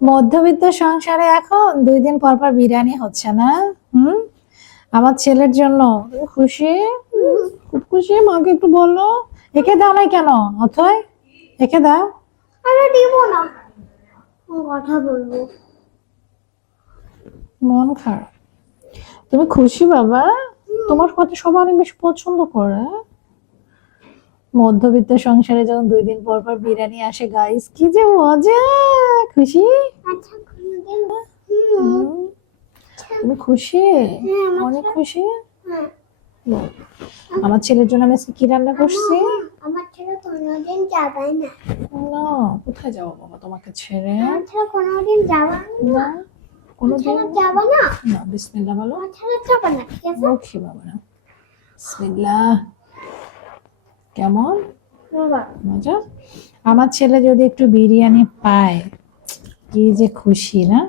মধ্যবিত্ত সংসারে এখন 2 দিন পর পর বিরিয়ানি হচ্ছে না? হুম। আমার ছেলের জন্য তুমি খুশি? খুব খুশি? মাকে একটু বললো। একে দাও না কেন? অথয় একে দাও। আরে দিব না, কথা বলবো। মন খারাপ। তুমি খুশি বাবা? তোমার কথা সবাই অনেক বেশি পছন্দ করে। মধ্যবিত্ত সংসারে যখন 2 দিন পর পর বিরিয়ানি আসে গাইস, কি যে মজা! খুশি? আচ্ছা কোনদিন হুম, তুমি খুশি? অনেক খুশি। হ্যাঁ। আমার ছেলের জন্য আমি আজকে কি রান্না করছি? আমার ছেলে কোনোদিন যাবে না। না, কোথায় যাবো বাবা তোমাকে ছেড়ে? আমার ছেলে কোনোদিন যাবে না, না। কোনোদিন যাবে না। না। বিসমিল্লাহ বলো। আমার ছেলে যাবে না, ঠিক আছে? লক্ষ্মী বাবা না। বিসমিল্লাহ। কেমন বাবা মজা! আমার ছেলে যদি একটু বিরিয়ানি পায়, কি যে খুশি না।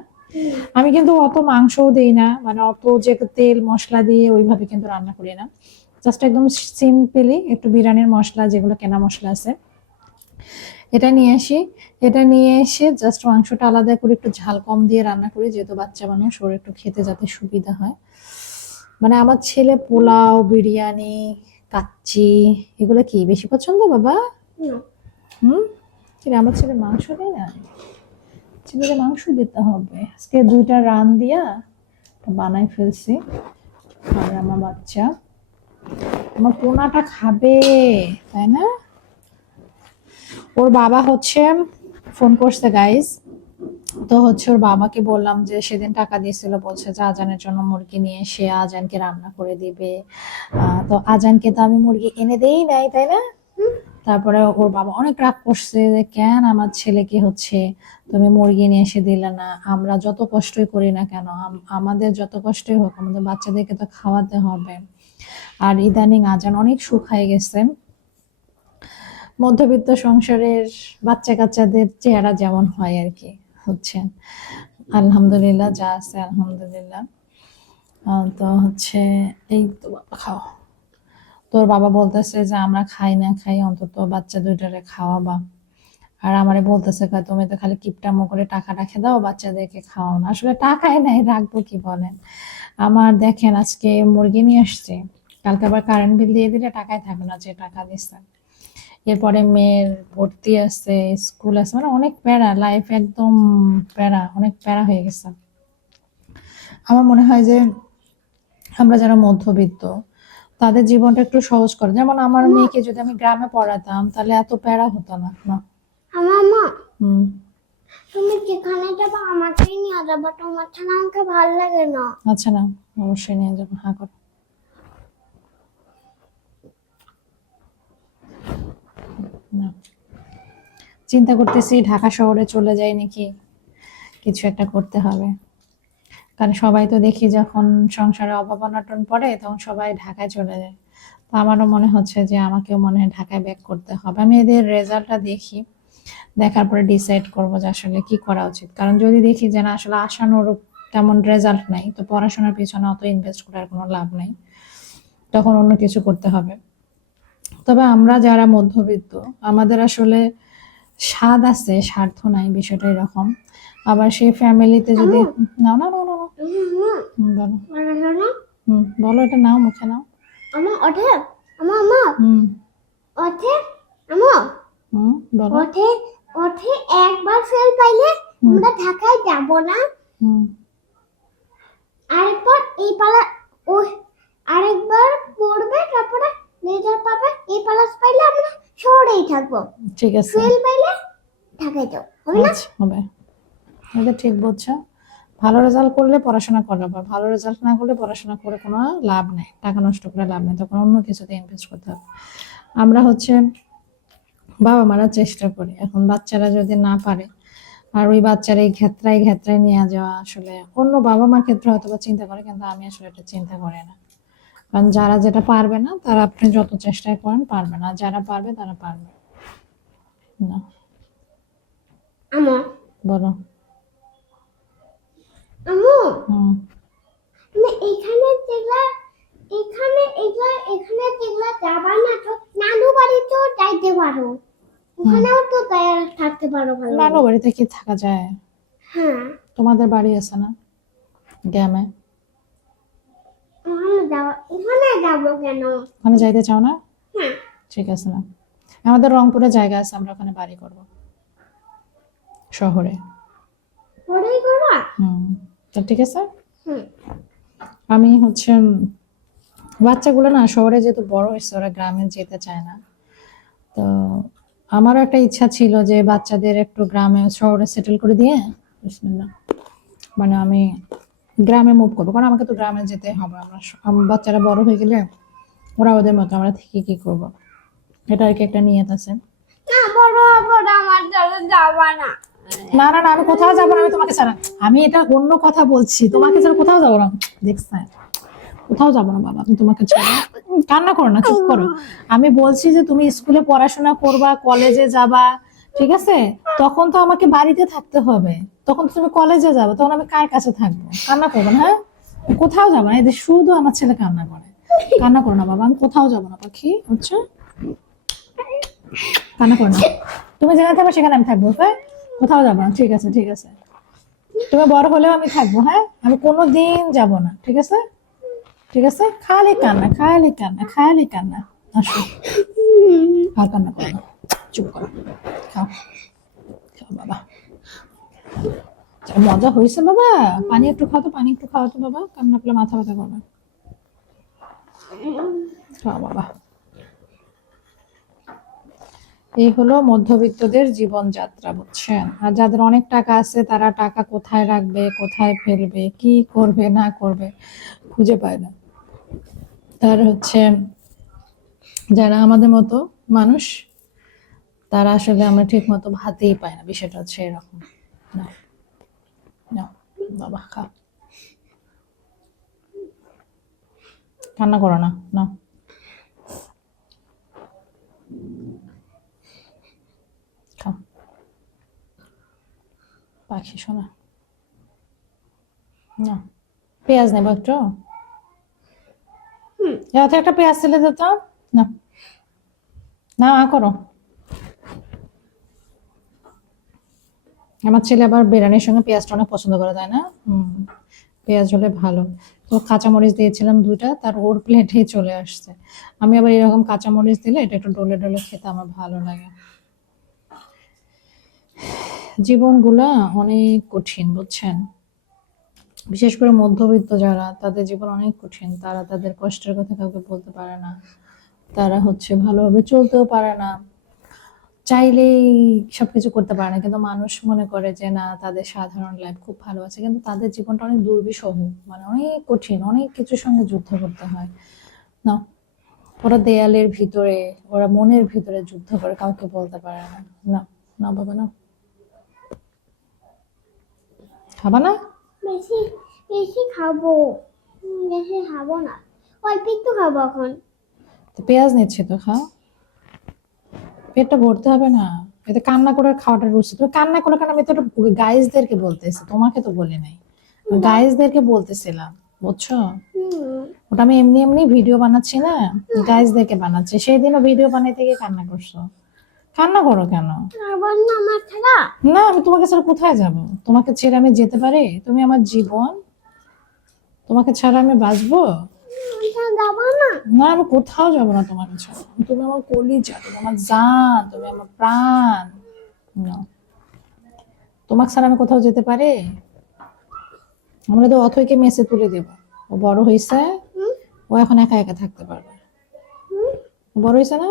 আমি কিন্তু অত মাংসও দেই না, মানে অত যে তেল মশলা দিয়ে ওইভাবে কিন্তু রান্না করি না। জাস্ট একদম সিম্পলি একটু বিরিয়ানির মশলা, যেগুলো কেনা মশলা আছে, এটা নিয়ে আসি। এটা নিয়ে এসে জাস্ট মাংসটা আলাদা করে একটু ঝাল কম দিয়ে রান্না করি, যেহেতু বাচ্চা মানুষ, ওর একটু খেতে যাতে সুবিধা হয়। মানে আমার ছেলে পোলাও, বিরিয়ানি, কাচ্চি এগুলো কি বেশি পছন্দ বাবা? হুম। আমার ছেলে মাংস দেয় না। ছেলেকে মাংস দিতে হবে। আজকে 2টা রান দিয়া বানাই ফেলছি। আর আমার বাচ্চা, আমার পোনাটা খাবে, তাই না? ওর বাবা হচ্ছে ফোন করছে গাইস। তো হচ্ছে ওর বাবাকে বললাম যে সেদিন টাকা দিয়েছিল, বলছে যে আজানের জন্য মুরগি নিয়ে এসে আজানকে রান্না করে দিবে। তো আজানকে তো আমি মুরগি এনে দেই নাই, তাই না? তারপরে ওর বাবা অনেক রাগ করছে যে কেন আমার ছেলেকে হচ্ছে তুমি মুরগি নিয়ে এসে দিলে না। আমরা যত কষ্টই করি না কেন, আমাদের যত কষ্টই হোক, আমাদের বাচ্চাদেরকে তো খাওয়াতে হবে। আর ইদানিং আজান অনেক শুকায় গেছে। মধ্যবিত্ত সংসারের বাচ্চা কাচ্চাদের চেহারা যেমন হয় আর কি, হচ্ছে আলহামদুলিল্লাহ যা আছে আলহামদুলিল্লাহ। তো হচ্ছে এই তো বাবা খাও। তোর বাবা বলতেছে যে আমরা খাই না খাই, অন্তত বাচ্চা 2টারে খাওয়াবা। আর আমারে বলতেছে তুমি তো খালি কিপটামো করে টাকা রাখে দাও, বাচ্চাদেরকে খাওয়াও না। আসলে টাকাই নাই, রাখবো কি বলেন? আমার দেখেন আজকে মুরগি নিয়ে আসছে, কালকে আবার কারেন্ট বিল দিয়ে দিলে টাকাই থাকবে না যে টাকা দিচ্ছে। এরপরে মেয়ের ভর্তি আছে, স্কুল আছে, মানে অনেক প্যারা, লাইফ একদম প্যারা, অনেক প্যারা হয়ে গেছে। আমার মনে হয় যে আমরা যারা মধ্যবিত্ত, তাদের জীবনটা একটু সহজ করে। যেমন আমার মেয়েকে যদি আমি গ্রামে পড়াতাম তাহলে এত প্যারা হতো না। না। আমার মা, হুম। তুমি যেখানে যাবো আমাকেই নিয়ে যাবো, তোমার ছাড়া আমাকে ভালো লাগে না। আচ্ছা না, অবশ্যই নিয়ে যাবো, হ্যাঁ করো। না, চিন্তা করতেছি ঢাকা শহরে চলে যাই নাকি, কিছু একটা করতে হবে। কারণ সবাই তো দেখি যখন সংসারে অভাব অনটন পড়ে তখন সবাই ঢাকায় চলে যায়। তো আমারও মনে হচ্ছে যে আমাকেও মনে হয় ঢাকায় ব্যাক করতে হবে। আমি এদের রেজাল্টটা দেখি, দেখার পরে ডিসাইড করবো যে আসলে কি করা উচিত। কারণ যদি দেখি যে না আসলে আশানুরূপ তেমন রেজাল্ট নাই, তো পড়াশোনার পিছনে অত ইনভেস্ট করার কোনো লাভ নাই, তখন অন্য কিছু করতে হবে। তবে আমরা যারা মধ্যবিত্ত, আমাদের আসলে স্বাদ আছে, স্বার্থ নাই, বিষয়টা এরকম। আবার সেই ফ্যামিলিতে যদি না না না না না, বলো। বলো, এটা নাও, মুখে নাও। আমার ওঠে, আমার হুম ওঠে, আমার বলো। ওঠে, ওঠে একবার ফেল পাইলে আমরা ঢাকায় যাব না। আরেকবার এই পালা, ওই আরেকবার পড়বে, তারপরে রেজাল্ট পাবে, এই পালাস পাইলে আমরা শহরেই থাকবো। ঠিক আছে, ফেল পাইলে ঢাকায় যাও, হবে না? আচ্ছা হবে। এটা ঠিক বলছো। ভালো রেজাল্ট করলে পড়াশোনা করাবো, ভালো রেজাল্ট না করলে পড়াশোনা করে কোনো লাভ নেই, টাকা নষ্ট করে লাভ নেই, তখন অন্য কিছুতে ইনভেস্ট করতে হবে। আমরা হচ্ছে বাবা মারা চেষ্টা করি, এখন বাচ্চারা যদি না পারে, আর ওই বাচ্চারা এই ক্ষেত্রায় নিয়ে যাওয়া, আসলে অন্য বাবা মার ক্ষেত্রে হয়তো বা চিন্তা করে, কিন্তু আমি আসলে এটা চিন্তা করি না। কারণ যারা যেটা পারবে না তারা আপনি যত চেষ্টাই করেন পারবে না, যারা পারবে তারা পারবে না। আমার বলো। আমু, হুম। তুমি এখানে যেগুলা, এখানে যেগুলা যাবা না, তো নানু বাড়ি তো যাইতে পারো। ওখানেও তো তাই থাকতে পারো ভালো। নানু বাড়িতে কি থাকা যায়? হ্যাঁ, তোমাদের বাড়ি আছে না গ্রামে? ওখানে যাবো কেন? ওখানে যাইতে চাও না? হ্যাঁ, ঠিক আছে না, আমাদের রংপুরে জায়গা আছে, আমরা ওখানে বাড়ি করব শহরে। পরেই করবা। তো ঠিক আছে। হুম, আমি হচ্ছে বাচ্চাগুলো না শহরে যেহেতু বড় হয়েছে, ওরা গ্রামে যেতে চায় না। তো আমারও একটা ইচ্ছা ছিল যে বাচ্চাদের একটু গ্রামে শহরে সেটেল করে দিয়ে, বিসমিল্লাহ, মানে আমি গ্রামে মুভ করবো, কারণ আমাকে তো গ্রামে যেতে হবে। বাচ্চারা বড় হয়ে গেলে ওরা ওদের মতো, আমরা থেকে কি করব, এটা আর কি একটা নিয়ত আছে। না বড় হবো না, আমার সাথে যাবা না। না না না, আমি কোথাও যাবো না, আমি তোমাকে ছাড়া। আমি এটা অন্য কথা বলছি, তোমাকে ছাড়া কোথাও যাবো না। দেখছেন, কোথাও যাবো না বাবা, আমি তোমাকে ছাড়া। কান্না করো না, চুপ করো। আমি বলছি যে তুমি স্কুলে পড়াশোনা করবা, কলেজে যাবা, ঠিক আছে? তখন তো আমাকে বাড়িতে থাকতে হবে, তখন তো তুমি কলেজে যাবে, তখন আমি কার কাছে থাকবো? কান্না করবো না, হ্যাঁ? কোথাও যাবো না, এদের শুধু আমার ছেলে কান্না করে। কান্না করো না বাবা, আমি কোথাও যাবো না পাখি, বুঝছো? কান্না করো না, তুমি যেখানে থাকবে সেখানে আমি থাকবো, হ্যাঁ? কোথাও যাবো না, ঠিক আছে ঠিক আছে। তুমি বড় হলেও আমি থাকবো, হ্যাঁ? আমি কোনোদিন যাবো না, ঠিক আছে? ঠিক আছে, খালি কান্না খালি কান্না খালি কান্না। আসো, আর কান্না করো না, চুপ করো, খাও খাও বাবা। যা মজা হয়েছে বাবা, পানি একটু খাও তো, পানি একটু খাও তো বাবা, কান্না করলে মাথা ব্যথা করবে। খাও বাবা। এই হলো মধ্যবিত্তদের জীবনযাত্রা, বুঝছেন? আর যাদের অনেক টাকা আছে তারা টাকা কোথায় রাখবে, কোথায় ফেলবে, কি করবে না করবে খুঁজে পায় না। তার হচ্ছে যারা আমাদের মতো মানুষ, তারা আসলে আমরা ঠিক মতো ভাতেই পাই না, বিষয়টা হচ্ছে এরকম। না না বাবা, খাও, কান্না করো না, না খাও, পাখি শোনা, না পেঁয়াজ নেবো একটু, এত একটা পেঁয়াজ ছেলে দিত না, না করো। আমার ছেলে আবার বিরিয়ানির সঙ্গে পেঁয়াজটা অনেক পছন্দ করে, তাই না? পেঁয়াজ হলে ভালো। তো কাঁচামরিচ দিয়েছিলাম 2টা, তার ওর প্লেটেই চলে আসছে। আমি আবার এরকম কাঁচামরিচ দিলে এটা একটু ডলে ডলে খেতে আমার ভালো লাগে। জীবনগুলা অনেক কঠিন, বুঝছেন? বিশেষ করে মধ্যবিত্ত যারা, তাদের জীবন অনেক কঠিন। তারা তাদের কষ্টের কথা কাউকে বলতে পারে না, তারা হচ্ছে ভালোভাবে চলতেও পারে না, চাইলেই সবকিছু করতে পারে না, কিন্তু মানুষ মনে করে যে না, তাদের সাধারণ লাইফ খুব ভালো আছে, কিন্তু তাদের জীবনটা অনেক দুর্বিষহ, মানে অনেক কঠিন, অনেক কিছুর সঙ্গে যুদ্ধ করতে হয়। না, ওরা দেয়ালের ভিতরে, ওরা মনের ভিতরে যুদ্ধ করে, কাউকে বলতে পারে না। না না বাবা, না খাবা না? বেশি বেশি খাবো। বেশি খাবো না, অল্প একটু খাবো এখন। তো পেঁয়াজ নিচ্ছে তো খাও, পেটটা ভরতে হবে না। এতে কান্না করে খাওয়াটা রুচি, তুমি কান্না করে, কারণ আমি তো গাইজদেরকে বলতেছি, তোমাকে তো বলি নাই, গাইজদেরকে বলতেছিলাম, বুঝছো? ওটা আমি এমনি এমনি ভিডিও বানাচ্ছি না, গাইজদেরকে বানাচ্ছি। সেই দিনও ভিডিও বানাইতে গিয়ে কান্না করছো, কান্না করো কেন? আবার না আমার ছাড়া। না, আমি তোমাকে ছাড়া কোথায় যাব? তোমাকে ছেড়ে আমি যেতে পারি? তুমি আমার জীবন, তোমাকে ছাড়া আমি বাঁচবো? যাবা না। না, আমি কোথাও যাবো না তোমাকে ছাড়া। তুমি আমার কলিজা, তুমি আমার জান, তুমি আমার প্রাণ। না, তোমাকে ছাড়া আমি কোথাও যেতে পারি? আমরা তো অথইকে মেসে তুলে দেবো, ও বড় হয়েছে, ও এখন একা একা থাকতে পারবে। ও বড় হয়েছে না,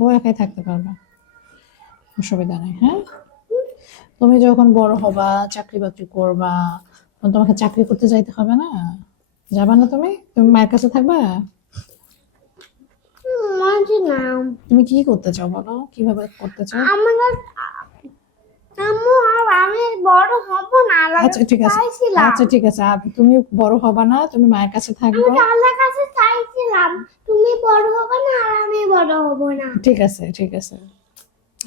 ও একাই থাকতে পারবে, অসুবিধা নেই, হ্যাঁ? তুমি যখন বড় হবা, চাকরি বাকরি করবা, তখন তোমাকে চাকরি করতে যাইতে হবে না? যাবা না তুমি? তুমি মায়ের কাছে থাকবা? মাঝে না। তুমি কি করতে চাও বলো, কিভাবে করতে চাও? আমার আম্মু আর আমি বড় হব না, আচ্ছা ঠিক আছে, চাইছিলাম। আচ্ছা ঠিক আছে, তুমি বড় হবা না, তুমি মায়ের কাছে থাকবা। আমি আল্লাহর কাছে চাইছিলাম, তুমি বড় হবে না আর আমি বড় হব না। ঠিক আছে ঠিক আছে,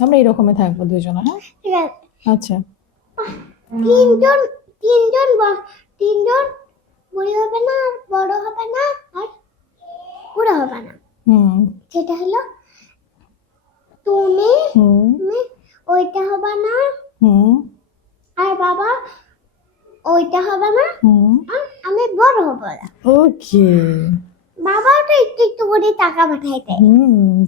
আমরা এরকমই থাকবো দুজনে, হ্যাঁ? ঠিক আছে। আচ্ছা, তিনজন তিনজন তিনজন বুড়ি হবে না আর বড় হবে না আর বুড়ো হবে না। হুম, সেটা হলো তুমি হুম তুমি ওইটা হবে না, হুম আর বাবা ওইটা হবে না, হুম আর আমি বড় হব না। ওকে। বাবাও তো একটু একটু করে টাকা পাঠাই দেয়।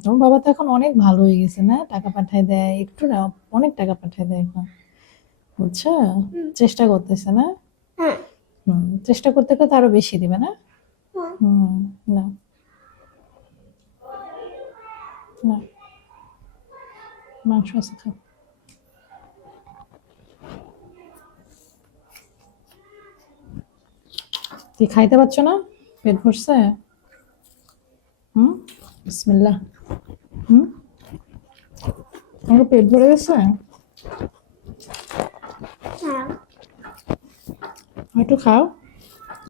তোমার বাবা তো এখন অনেক ভালো হয়ে গেছে না, টাকা পাঠায় দেয় একটু না, অনেক টাকা পাঠায় দেয় এখন, বুঝছো? চেষ্টা করতেছে না? হ্যাঁ চেষ্টা করতে করতে আরো বেশি দিবে না? হ্যাঁ। না না, মাংস আছে খাও। তুই খাইতে পারছো না? পেট ভরছে? বিসমিল্লাহ। হুম আমার পেট ভরে গেছে, হ্যাঁ একটু খাও।